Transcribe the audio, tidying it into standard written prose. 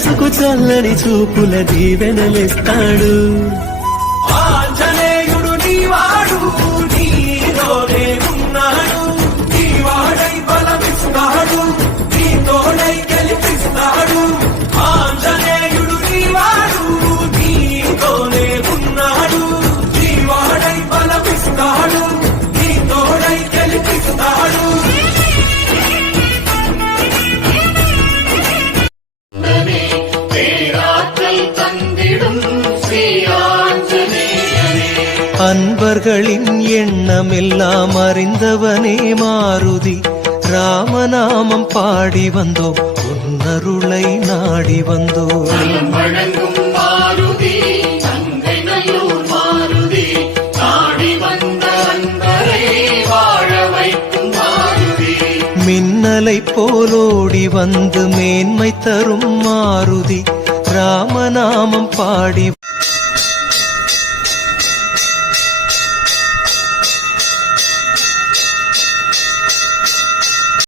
మనసుకు చల్లని చూపుల దీవెనలిస్తాడు. ఆంజనేయుడు నీవాడు, నీలోనే ఉన్నాడు, నీవాడై బలమిస్తాడు, నీ తోడై గెలిపిస్తాడు. ఆంజనేయుడు నీవాడు, నీలోనే ఉన్నాడు, నీవాడై బలమిస్తాడు, నీ తోడై గెలిపిస్తాడు. அன்பர்களின் எண்ணமெல்லாம் அறிந்தவனே மாருதி, ராமநாமம் பாடி வந்தோம், உன்னருளை நாடி வந்தோம். மின்னலை போலோடி வந்து மேன்மை தரும் மாருதி, ராமநாமம் பாடி